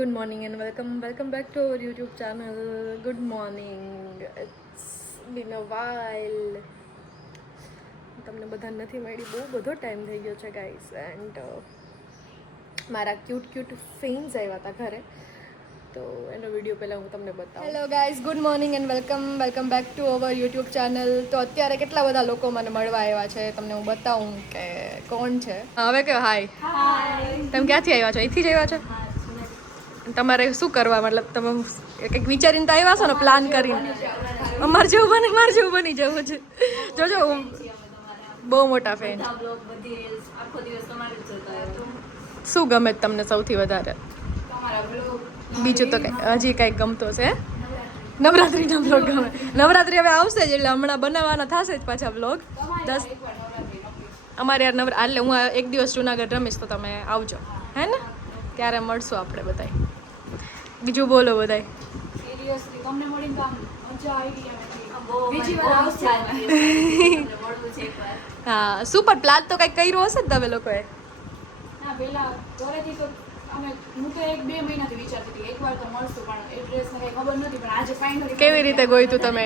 good morning and welcome back to our YouTube channel. Good morning. It's been a while. તમને બધા નથી મળી, બહુ બધો ટાઈમ થઈ ગયો છે ગાઈસ. એન્ડ મારા ક્યુટ ફેન્સ આવ્યા હતા ઘરે, તો એનો વિડીયો પહેલાં હું તમને બતાવું. Hello guys, good morning and welcome back to our YouTube channel. તો અત્યારે કેટલા બધા લોકો મને મળવા આવ્યા છે, તમને હું બતાવું કે કોણ છે. હવે કે હાય, તમે ક્યાંથી આવ્યા છો? અહીંથી જ આવ્યા છો? તમારે શું કરવા, મતલબ તમે કંઈક વિચારીને તો આવ્યા છો ને, પ્લાન કરીને? મારે જેવું બની જવું છે. જોજો, હું બહુ મોટા ફેન. શું ગમે તમને સૌથી વધારે? બીજું તો હજી કંઈક ગમતો છે? નવરાત્રિના બ્લોગ ગમે. નવરાત્રિ હવે આવશે જ, એટલે હમણાં બનાવવાના થશે જ પાછા બ્લોગ. અમારે યાર એટલે હું એક દિવસ જુનાગઢ રમીશ, તો તમે આવજો, હે ને? ત્યારે મળશું આપણે બધાય. બીજું બોલો બધાય. હા, સુપર પ્લાન તો કંઈક કર્યું હશે ને તમે લોકોએ? કેવી રીતે ગોઈ તું તમે?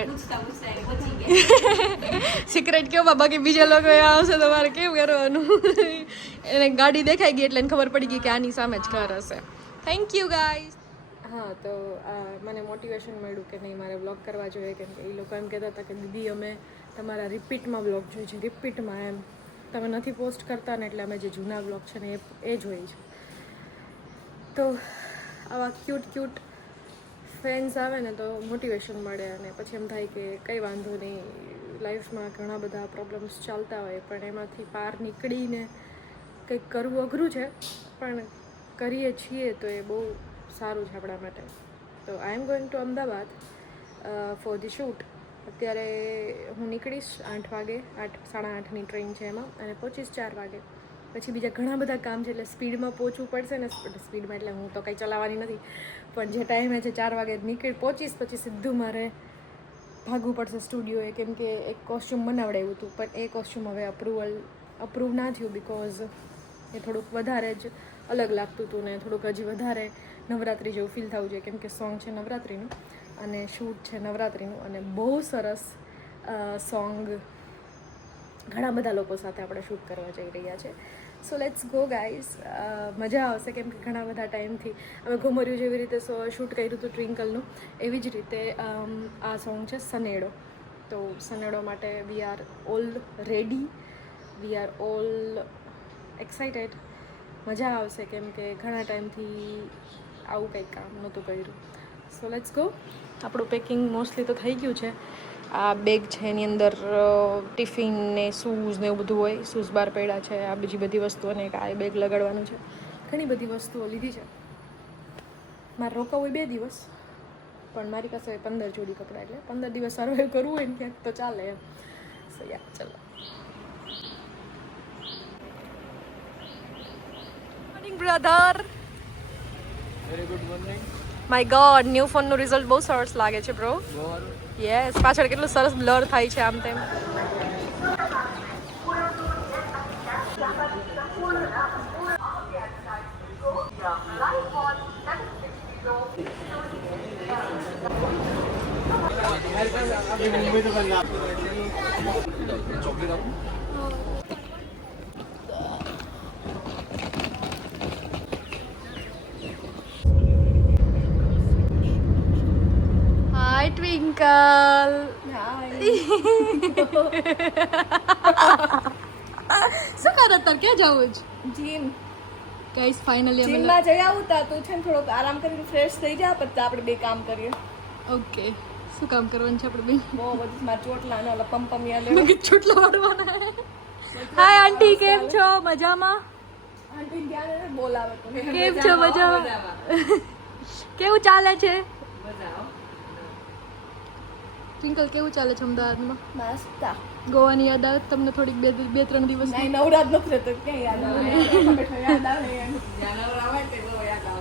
સિક્રેટ કેવું? બાકી બીજા લોકો આવશે તો મારે કેવું કરવાનું? એને ગાડી દેખાઈ ગઈ એટલે એને ખબર પડી ગઈ કે આની સામે જ ઘર હશે. Thank you guys. હા, તો મને મોટિવેશન મળ્યું કે નહીં, મારે બ્લોગ કરવા જોઈએ, કેમ કે એ લોકો એમ કહેતા હતા કે દીદી અમે તમારા રિપીટમાં બ્લોગ જોઈએ છે, રિપીટમાં એમ તમે નથી પોસ્ટ કરતા ને, એટલે અમે જે જૂના બ્લોગ છે ને એ જોઈએ છે. તો આવા ક્યુટ ફ્રેન્ડ્સ આવે ને તો મોટિવેશન મળે, અને પછી એમ થાય કે કંઈ વાંધો નહીં, લાઈફમાં ઘણા બધા પ્રોબ્લેમ્સ ચાલતા હોય, પણ એમાંથી પાર નીકળીને કંઈક કરવું અઘરું છે, પણ કરીએ છીએ તો એ બહુ સારું છે આપણા માટે. તો I am going to Ahmedabad for the shoot. અત્યારે હું નીકળીશ 8 વાગે, 8:30ની ટ્રેન છે એમાં, અને પહોંચીશ 4 વાગે. પછી બીજા ઘણા બધા કામ છે, એટલે સ્પીડમાં પહોંચવું પડશે ને. સ્પીડમાં એટલે હું તો કંઈ ચલાવવાની નથી, પણ જે ટાઈમે છે 4 વાગે પહોંચીશ, પછી સીધું મારે ભાગવું પડશે સ્ટુડિયોએ, કેમ કે એક કોસ્ચ્યુમ બનાવડાવ્યું હતું, પણ એ કોસ્ચ્યુમ હવે અપ્રૂવ ના થયું, બિકોઝ એ થોડુંક વધારે જ અલગ લાગતું હતું ને થોડુંક હજી વધારે નવરાત્રિ જેવું ફીલ થવું જોઈએ, કેમ કે સોંગ છે નવરાત્રિનું અને શૂટ છે નવરાત્રિનું, અને બહુ સરસ સોંગ ઘણા બધા લોકો સાથે આપણે શૂટ કરવા જઈ રહ્યા છે. So let's go guys. મજા આવશે, કેમ કે ઘણા બધા ટાઈમથી અમે ઘુમર્યું જેવી રીતે શૂટ કર્યું હતું ટ્વિંકલનું, એવી જ રીતે આ સોંગ છે સનેડો. તો સનેડો માટે we are all ready, we are all excited. મજા આવશે, કેમ કે ઘણા ટાઈમથી આવું કંઈક કામ નહોતું કર્યું. So let's go. આપણું પેકિંગ મોસ્ટલી તો થઈ ગયું છે. આ બેગ છે, એની અંદર ટિફિન ને શૂઝ ને એવું બધું હોય. શૂઝ બહાર પડ્યા છે, આ બીજી બધી વસ્તુઓ, ને આ બેગ લગાડવાનું છે. ઘણી બધી વસ્તુઓ લીધી છે. મારે રોકાવું 2 દિવસ, પણ મારી પાસે 15 જોડી કપડાં, એટલે 15 દિવસ સર્વાઈવ કરવું હોય ને ક્યાંક તો ચાલે એમ. સો યા, ચલો. Morning brother. Very good morning. My god, new ફોનનું રિઝલ્ટ બહુ સરસ લાગે છે બ્રો. યસ, પાછળ કેટલું સરસ બ્લર થાય છે આમ તેમ. હાય ટ્વિંકલ. શું કરે તાર? ક્યાં જવું છે? જીમ. ગાઈસ ફાઇનલી અમે જીમમાં જઈ આવું તા તું છે ને થોડોક આરામ કરીને ફ્રેશ થઈ જા, પછી આપણે 2 કામ કરીએ. ઓકે. શું કામ કરવાનું છે આપણે બેન? બહુ બધું મારા ચોટલા ને ઓલા પંપમિયા મેં લેવા. ચોટલા વાળવાના. હાય આંટી, કેમ છો? મજામાં? આંટી ક્યારે બોલાવે તો કેમ છો? મજામાં? કેવું ચાલે છે? ટ્વિંકલ, કેવું ચાલે છે અમદાવાદમાં? નાસ્તા. ગોવાની યાદ આવે તમને થોડીક 2-3 દિવસ? નહીં, નવરાત નથી રહેતો, ક્યાં યાદ આવે?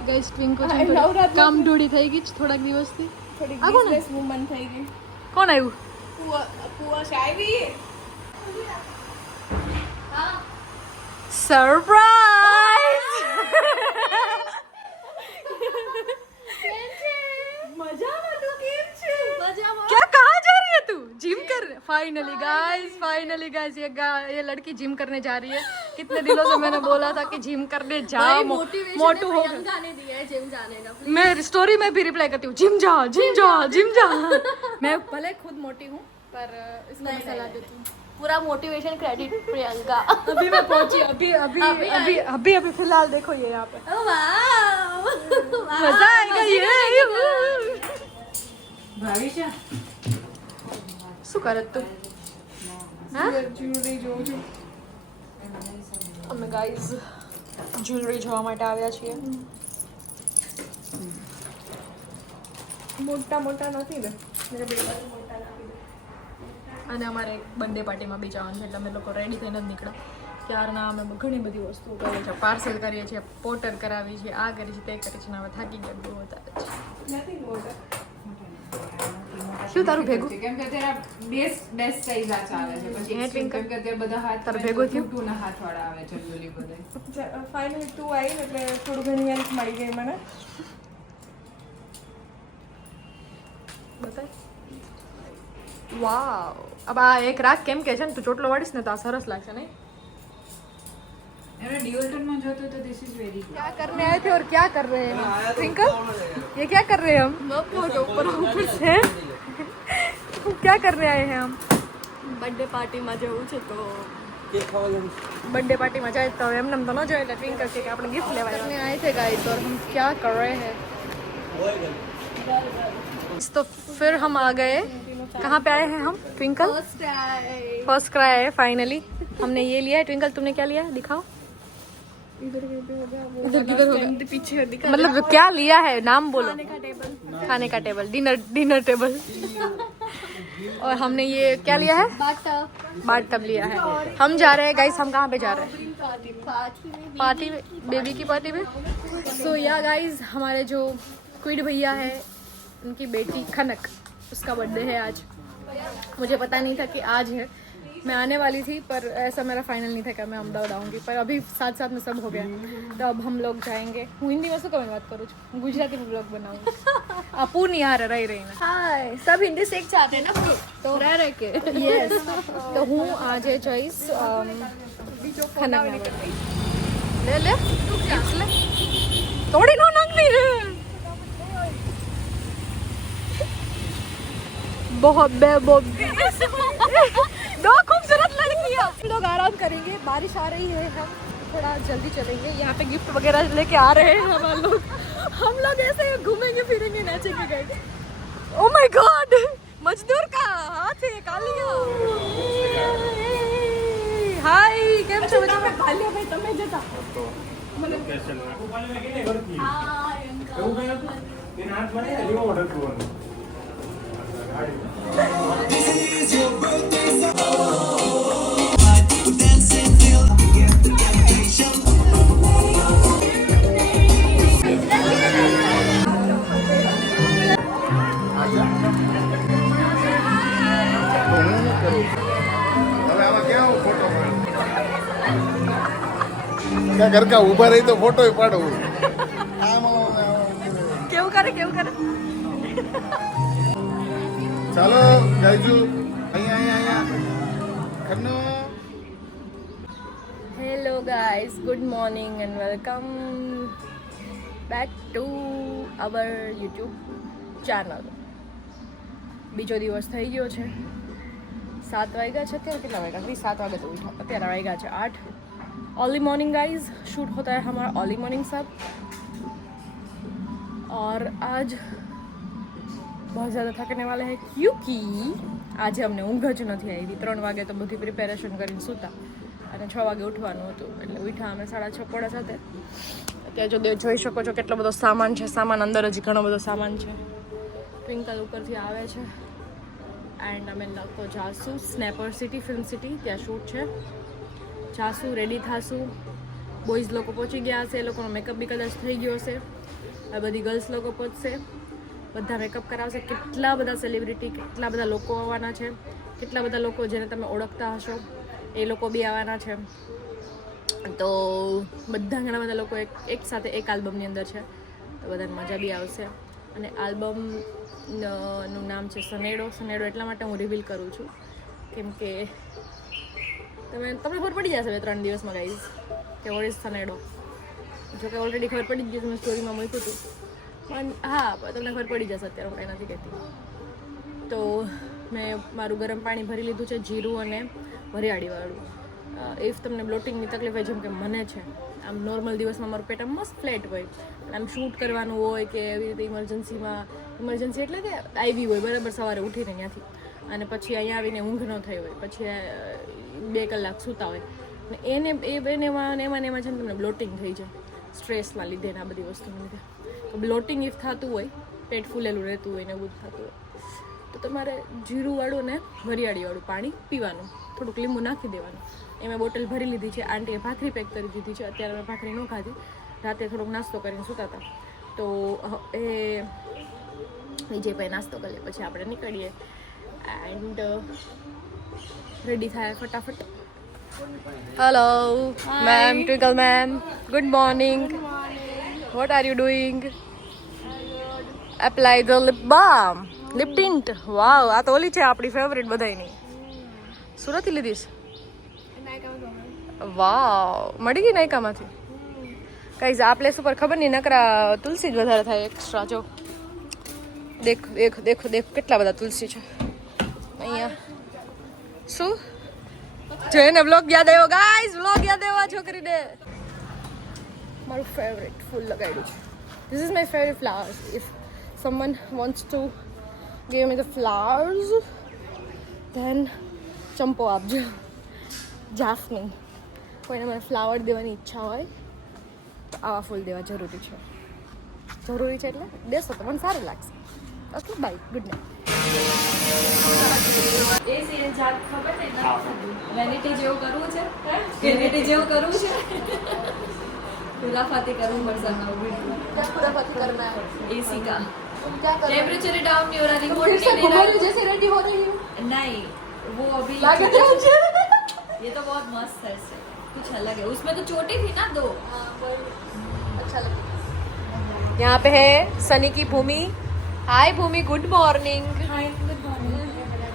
ગાઈસ ટ્વિંકલ છે નવરાત કામ ઢોળી થઈ ગઈ છે થોડાક દિવસથી. થોડીક આ કોણ? બિઝનેસ વુમન થઈ ગઈ. કોણ આવ્યું? કુવા આવી. સરપ્રાઈઝ. फाइनली गाइस ये लड़की जिम करने जा रही है. कितने दिनों से मैंने बोला था कि जिम करने जाओ, मोटू हो. प्रियंका ने दिया है जिम जाने का. मैं स्टोरी में भी रिप्लाई करती हूँ जिम जा. मैं भले खुद मोटी हूँ पर इसको मैं सलाह देती हूँ. पूरा मोटिवेशन क्रेडिट प्रियंका. अभी मैं पहुंची. अभी फिलहाल देखो ये यहाँ पे मजा आएगा. ये ભાવિશા શું કરે તું? અમે ગાઈઝ જ્વેલરી જોવા માટે આવ્યા છીએ. મોટા નથી ને. અને અમારે બર્થડે પાર્ટીમાં બી જવાનું છે એટલે અમે લોકો રેડી થઈને જ નીકળ્યા. ત્યારના અમે ઘણી બધી વસ્તુઓ કરીએ છીએ. પાર્સલ કરીએ છીએ, પોર્ટર કરાવીએ છીએ, આ કરીએ છીએ, તે કરીએ છીએ. હવે થાકી ગયા બહુ વધારે છે. શું તારું ભેગું? કેમ કે અત્યારે બેસ્ટ સાઈઝ આ ચાલે છે પછી હે ટ્વિંકલ? કેમ કે અત્યારે બધા હાથ તારું ભેગું થયું? ટૂના હાથવાળા આવે છે જનરલી બધે. ફાઇનલી તું આવી એટલે થોડું ઘણી હેલ્પ મળી ગઈ મને. બતાય. વાવ. अब આ એક રાખ કેમ કે છે ને તું ચોટલો વાળીશ ને તો આ સરસ લાગશે નહીં? એનો ડ્યુઅલ ટોનમાં જોતો તો ધીસ ઇઝ વેરી ગુડ. क्या करने आए थे और क्या कर रहे हैं हम? ट्विंकल ये क्या कर रहे हैं हम? ऊपर से क्या करने आए हैं हम? બર્થડે પાર્ટીમાં જવું છે તો बर्थडे पार्टी में जाए तो एम नम तो न जाए ट्विंकल के આપણે गिफ्ट लेवा करने आए थे गाइस और हम क्या कर रहे हैं. तो फिर हम आ गए. कहाँ पे आए हैं हम ट्विंकल? फर्स्ट क्राई है फाइनली. हमने ये लिया है. ट्विंकल तुमने क्या लिया है दिखाओ. इधर किधर होगा પીછે દિખા. मतलब क्या लिया है नाम बोलो. खाने का टेबल डिनर टेबल. और हमने ये क्या लिया है बाथ टब लिया है. हम जा रहे हैं गाइस. हम कहाँ पे जा रहे हैं? पार्टी में बेबी की पार्टी में. सो या गाइस हमारे जो क्विड भैया है उनकी बेटी खनक उसका बर्थडे है आज. मुझे पता नहीं था कि आज है. मैं आने वाली थी पर ऐसा मेरा फाइनल नहीं था कि मैं अहमदाबाद आऊँगी पर अभी साथ साथ में सब हो गया. तो अब हम लोग जाएंगे. હું હિન્દીમાં શું કમી વાત કરું છું? હું ગુજરાતીમાં બ્લોગ બનાવું. આપું નહીં હારે રહી રહીને. હાય सब हिंदी सीख जाते हैं ना तो रह के યસ. તો હું આજે જઈશ ખનકના બર્થડે. લે લે ગિફ્ટ લે. તોડી નો નાખની રે. बहुत बेबोब दो खूबसूरत लड़कियां. लोग आराम करेंगे. बारिश आ रही है. हम थोड़ा जल्दी चलेंगे. यहाँ पे गिफ्ट वगैरह लेके आ रहे हैं हम लोग ऐसे घूमेंगे फिरेंगे नाचेंगे गए. ओ माय गॉड मजदूर का हाथ है कालिया. हाय કેમ છો બધા? ભાલ્યા ભાઈ તમે જતા क्या घर का ऊपर रही तो फोटो ही पाड़ो. કેવું કરે ચાલો ગાયજુ અહીંયા ખન્નો. Hello guys good morning and welcome back to our YouTube channel. બીજો દિવસ થઈ ગયો છે. 7 વાગ્યા છે. અત્યારે કેટલા વાગ્યા? 7 વાગે तो उठा. અત્યારે वाग्या છે 8. अर्ली मॉर्निंग गाइज शूट होता है हमारा अर्ली मॉर्निंग सब. और आज बहुत ज़्यादा थकने वाले हैं क्योंकि आज हमने ઊંઘ જ નથી આવી. 3 વાગે તો બધી પ્રિપેરેશન કરીને સૂતા અને 6 વાગે ઉઠવાનું હતું એટલે ઉઠ્યા અમે 6:30 પોણા 7. અત્યારે જો જોઈ શકો છો કેટલો બધો સામાન છે. સામાન અંદર હજી ઘણો બધો સામાન છે. ટ્વિંકલ ઉપરથી આવે છે એન્ડ અમે લોકો જાશું સ્નેપર સિટી ફિલ્મ સિટી. ત્યાં શૂટ છે. જાશું રેડી થાશું. બોયઝ લોકો પહોંચી ગયા હશે. એ લોકોનો મેકઅપ બી કદાચ થઈ ગયો હશે. આ બધી ગર્લ્સ લોકો પહોંચશે. બધા મેકઅપ કરાવશે. કેટલા બધા સેલિબ્રિટી કેટલા બધા લોકો આવવાના છે. કેટલા બધા લોકો જેને તમે ઓળખતા હશો એ લોકો બી આવવાના છે. તો બધા ઘણા બધા લોકો એક સાથે એક આલ્બમની અંદર છે તો બધાને મજા બી આવશે. અને આલ્બમનું નામ છે સનેડો. સનેડો એટલા માટે હું રિવીલ કરું છું કેમ કે તમને ખબર પડી જશે 2-3 દિવસમાં ગાઈઝ કે વોટ ઇઝ થનેડો. જો કે ઓલરેડી ખબર પડી જ ગઈ, તમે સ્ટોરીમાં મૂક્યું હતું, પણ હા તમને ખબર પડી જશે, અત્યારે હું કંઈ નથી કહેતી. તો મેં મારું ગરમ પાણી ભરી લીધું છે, જીરું અને વરિયાળીવાળું. ઇફ તમને બ્લોટિંગની તકલીફ હોય, જેમ કે મને છે, આમ નોર્મલ દિવસમાં મારું પેટ આમ મસ્ત ફ્લેટ હોય, આમ શૂટ કરવાનું હોય કે એવી રીતે ઇમરજન્સી એટલે કે આવી હોય બરાબર સવારે ઉઠીને ત્યાંથી, અને પછી અહીંયા આવીને ઊંઘ ન થઈ હોય, પછી 2 કલાક સૂતા હોય ને એમાં છે ને તમને બ્લોટિંગ થઈ જાય સ્ટ્રેસના લીધે ને આ બધી વસ્તુના લીધે. તો બ્લોટિંગ ઇફ થતું હોય, પેટ ફૂલેલું રહેતું હોય ને એવું જ થતું હોય, તો તમારે જીરુંવાળું ને વરિયાળીવાળું પાણી પીવાનું, થોડુંક લીંબુ નાખી દેવાનું. એ મેં બોટલ ભરી લીધી છે. આંટીએ ભાખરી પેક કરી દીધી છે. અત્યારે મેં ભાખરી ન ખાધી, રાતે થોડોક નાસ્તો કરીને સૂતા હતા, તો એ વિજયભાઈ નાસ્તો કરીએ પછી આપણે નીકળીએ એન્ડ રેડી થાય ફટાફટ. Hello ma'am, Twinkle ma'am, good morning. What are you doing? Apply the lip balm, lip tint. Wow, આ તો ઓલી છે આપણી ફેવરેટ બધાયની. સુરતથી લીધીશ? વાવ, મળી ગઈ નાયકામાંથી. કઈ આ પ્લેસ ઉપર ખબર નહીં, નકરા તુલસી જ વધારે થાય એક્સ્ટ્રા. જો દેખ દેખ દેખો દેખ કેટલા બધા તુલસી છે અહીંયા. શું જોઈને વ્લોગ યાદ આવ્યો ગાઈઝ? વ્લોગ યાદ આવ્યો છોકરીને. મારું ફેવરેટ ફૂલ લગાડ્યું છે. This is my favourite flowers. If someone wants to give me the flowers then ચંપો આપજો. જાસ્મિન. કોઈને મને ફ્લાવર દેવાની ઈચ્છા હોય તો આવા ફૂલ દેવા જરૂરી છે. જરૂરી છે એટલે દેશો તો મને સારું લાગશે. Okay bye, good night. એ સીન જાત ખબર નહીં વેનિટી જેવું કરવું છે, વેનિટી જેવું કરવું છે. खुराफाती करना पड़ता है क्या खुराफाती करना है? एसी का क्या करना है? टेम्परेचर डाउन नहीं हो रहा, रिमोट फिर से नहीं घुमा दे रही जैसे रेडी हो रही हूँ. रहा नहीं, वो अभी लग रहा है. ये तो बहुत मस्त है, इससे कुछ अलग है. उसमें तो चोटी थी ना 2. अच्छा लगा. यहाँ पे है सनी की भूमि. हाय भूमि, गुड मॉर्निंग.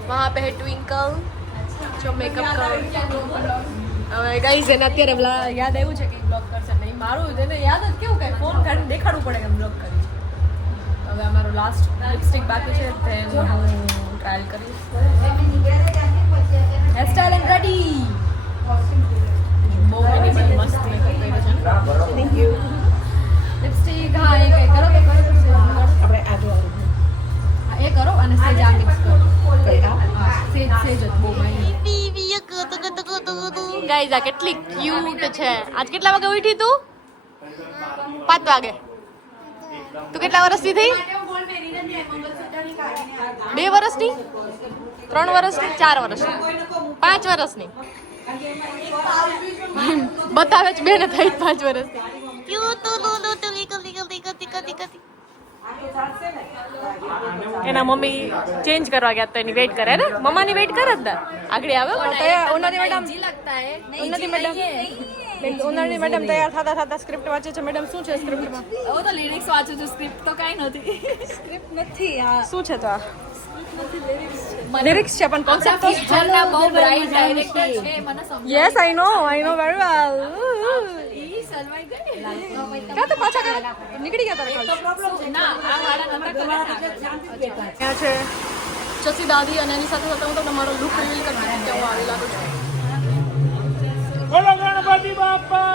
वहाँ पे है ट्विंकल जो मेकअप कर. ગાઈઝ એને અત્યારે યાદ આવ્યું છે કે બ્લોગ કરશે નહીં. મારું એને યાદ જ કેવું કે ફોન કાઢીને દેખાડવું પડે કે બ્લોગ કરી છે. હવે અમારો લાસ્ટ લિપસ્ટિક બાકી છે, તે હું ટ્રાયલ કરીશ. Hairstyle and ready. બહુ મિનિમલ મસ્ત મેકઅપ કર્યું છે. Thank you. લિપસ્ટિક હા એ કઈ કરો કે આપણે આ જો હા એ કરો અને સેજ આ મિક્સ કરો. કઈ આ સેજ જ બહુ માઇન. ગાઈઝ આ કેટલી ક્યુટ છે. આજ કેટલા વાગે ઉઠી તું? 5 વાગે. તું કેટલા વર્ષની થઈ? 2 વર્ષની, 3 વર્ષની, 4 વર્ષની, 5 વર્ષની. બતાવે છે બેને થઈ 5 વર્ષની. એના મમ્મી ચેન્જ કરવા ગયા તો એની વેઇટ કરે ને, મમ્માની વેઇટ કરે જ ને. આગળ આવે ઉન્નતિ મેડમ, ઉન્નતિ મેડમ તૈયાર થતા સ્ક્રિપ્ટ વાંચે છે. મેડમ શું છે સ્ક્રિપ્ટમાં? वो तो लिरिक्स वाचू છું, સ્ક્રિપ્ટ તો કાઈ નથી. સ્ક્રિપ્ટ નથી આ શું છે તો? લિરિક્સ છે પણ કોન્સેપ્ટ તો પિક્ચરના બહુ બ્રાઇટ ડાયરેક્ટર છે, મને સમજ. Yes I know very well. ઈ સલવાઈ ગઈ ક્યાં તો પાછા નીકળી ગયા તારા કોલ? પ્રોબ્લેમ છે ના, આ વાળા નંબર ત્યાં છે ચસી દાદી અને એની સાથે સાથે હું તમને મારો લુક રિવીલ કરી દીધી કે હું આવી લાગુ છું. બોલો ગણપતિ બાપા.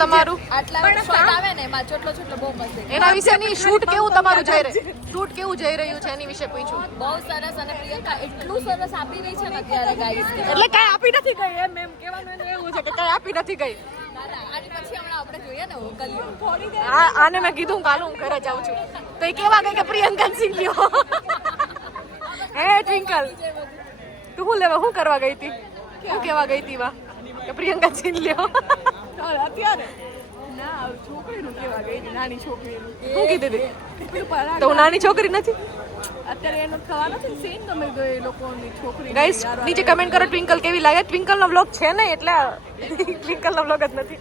તમારું આટલા શોટ આવે ને એમાં ચોટલો ચોટલો બહુ મસ્ત છે. એના વિશેની શૂટ કેવું તમારું જઈ રહ્યું, શૂટ કેવું જઈ રહ્યું છે એની વિશે પૂછ્યું. બહુ સરસ. અને પ્રિયંકા એટલું સરસ આપી રહી છે ને અત્યારે ગાઈસ. એટલે કઈ આપી નથી ગઈ એમ કહેવાનું એને એવું છે કે કઈ આપી નથી ગઈ. આની પછી હમણાં આપણે જોઈએ ને વોકલિયો થોડી દેર. આને મેં કીધું કાલ હું ઘરે જાઉં છું તો એ કેવા ગઈ કે પ્રિયંકા સિંહ લ્યો. હે ટ્વિંકલ તું શું લેવા શું કરવા ગઈ હતી? હું કેવા ગઈ હતી વા કે પ્રિયંકા છીન લ્યો અત્યારે ના છોકરીનું કેવા ગઈ હતી, નાની છોકરીનું હું કીધી હતી પેલું પરાગ તો હું નાની છોકરી નથી અત્યારે એનો થવા નથી સીન તમે ગઈ એ લોકોની છોકરી ગાઈસ નીચે કમેન્ટ કરો ટ્વિંકલ કેવી લાગે. ટ્વિંકલ નો વ્લોગ છે ને એટલે ટ્વિંકલ નો વ્લોગ જ નથી.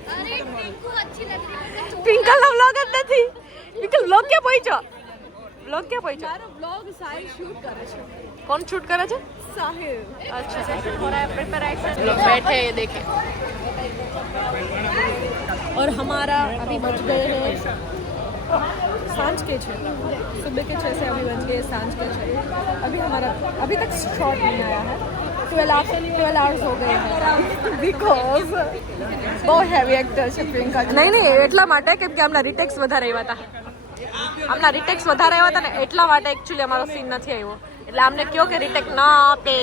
ટ્વિંકલ નો વ્લોગ જ નથી. ટ્વિંકલ વ્લોગ ક્યાં પહોંચ્યો? વ્લોગ ક્યાં પહોંચ્યો? મારો બ્લોગ સાઈ શૂટ કરે છે कौन शूट करे छे? સાહિલ अच्छा हो रहा है प्रिपरेशन. लोग बैठे हैं ये देखे. और हमारा अभी बज गए हैं सांझ के 6. सुबह के 6 से अभी बज गए सांझ के 6. अभी हमारा अभी तक शॉट नहीं आया है. 12 hours हो गए हैं बिकॉज बहुत हैवी एक्टर છે પ્રિયંકા. નહીં એટલા માટે કેમ કે આમના રિટેક્સ વધારે આવ્યા હતા. આમના રિટેક્સ વધારે આવ્યા હતા ને એટલા માટે એકચ્યુઅલી અમારો સીન નથી આવ્યો. એટલે આમને કયો કે રિટેક ના આપે.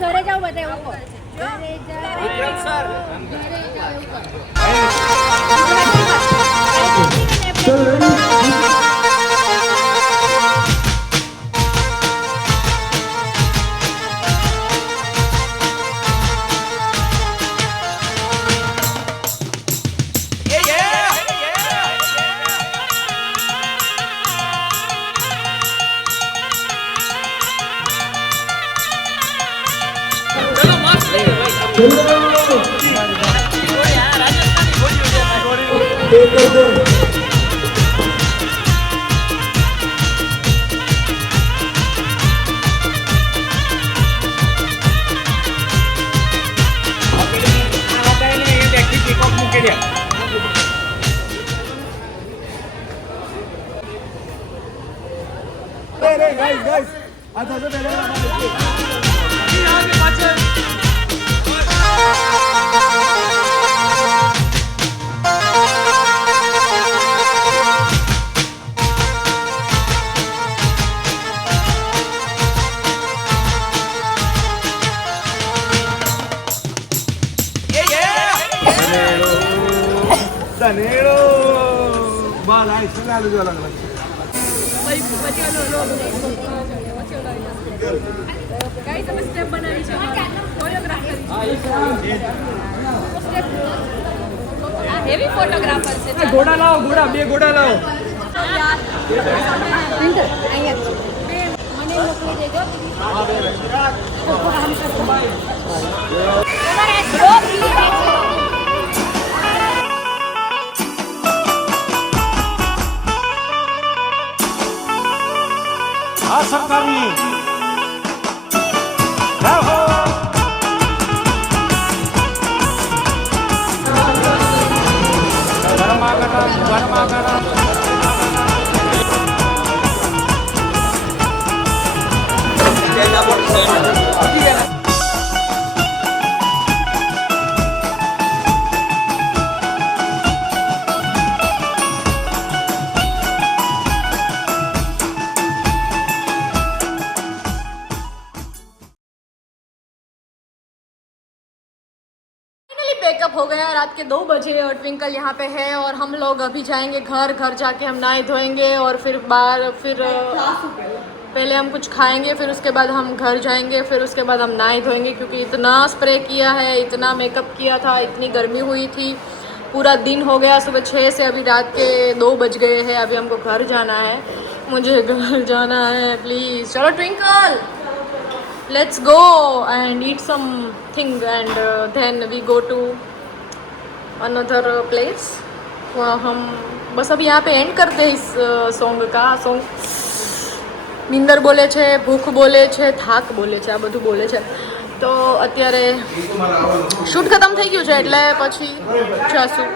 ઘરે જાવ બધા એવું કહો. ગાઈસ અમે સ્ટેપ બનાવી છે કોરિયોગ્રાફ કરી છે. હેવી ફોટોગ્રાફર છે. ઘોડા લાવો, ઘોડા, 2 ઘોડા લાવો. આ સરકારની पैकअप हो गया. रात के 2 बजे और ट्विंकल यहाँ पे है और हम लोग अभी जाएंगे घर. घर जाके हम नहाए धोएंगे और फिर पहले हम कुछ खाएंगे, फिर उसके बाद हम घर जाएंगे, फिर उसके बाद हम नहाए धोएंगे क्योंकि इतना स्प्रे किया है, इतना मेकअप किया था, इतनी गर्मी हुई थी. पूरा दिन हो गया सुबह 6 से अभी रात के 2 बज गए हैं. अभी हमको घर जाना है. मुझे घर जाना है प्लीज़. चलो twinkle let's go and eat something and then we go to another place. हम बस अभी यहाँ पे एंड करते हैं इस सॉन्ग का. નીંદર બોલે છે, ભૂખ બોલે છે, થાક બોલે છે, આ બધું બોલે છે. તો અત્યારે શૂટ ખતમ થઈ ગયું છે એટલે પછી જશું.